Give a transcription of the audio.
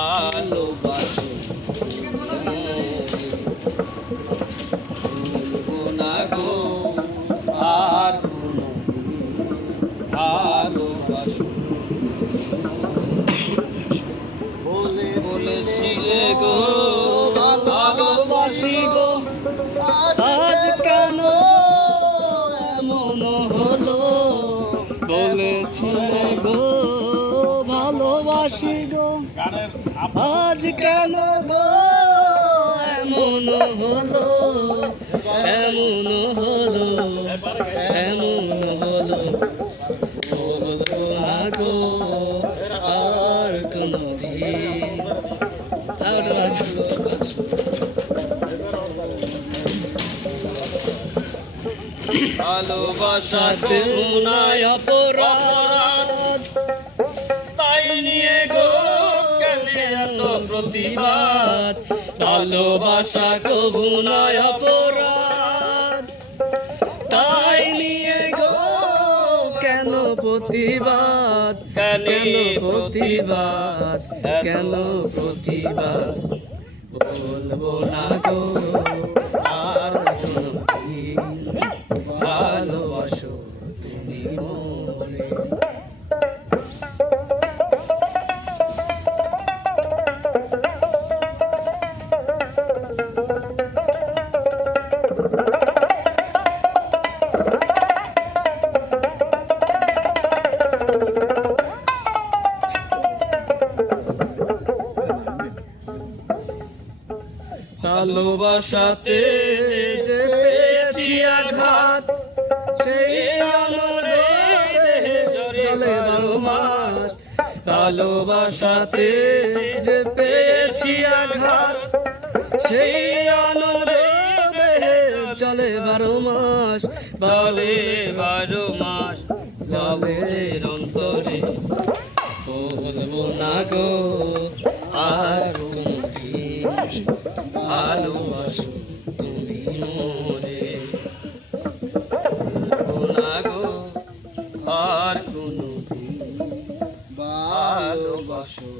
ভালোবাসো ভুলবো না গো আর কোনো ভালোবাসো বলেছিলে গো। ভালোবাসি গো আজ কেন এমন হলো? বলেছিলে গো ভালোবাসি গো আজ কেন এমন হলো এমন হলো এমন হলো। বলব না গো আর কোনো ভালোবাসাতে উনায় অপরাধ। প্রতিবাদ। ভালোবাসা কবু নয় অপরাধ। তাই নিয়ে গো কেন প্রতিবাদ? কেন প্রতিবাদ? কেন প্রতিবাদ? বলব না গো আর ভালোবাসো তুমি মনে। ভালোবাসাতে যে পেয়েছি আঘাত, সেই অনুরোধে চলে বারো মাস। ভালোবাসাতে যে পেয়েছি আঘাত, সেই অনুরোধে চলে বারো মাস। বলে বারো মাস, জলের অন্তরে। বলব না গো ভালোবাসো তুমি মোরে না গো আর কোনো ভালোবাসো।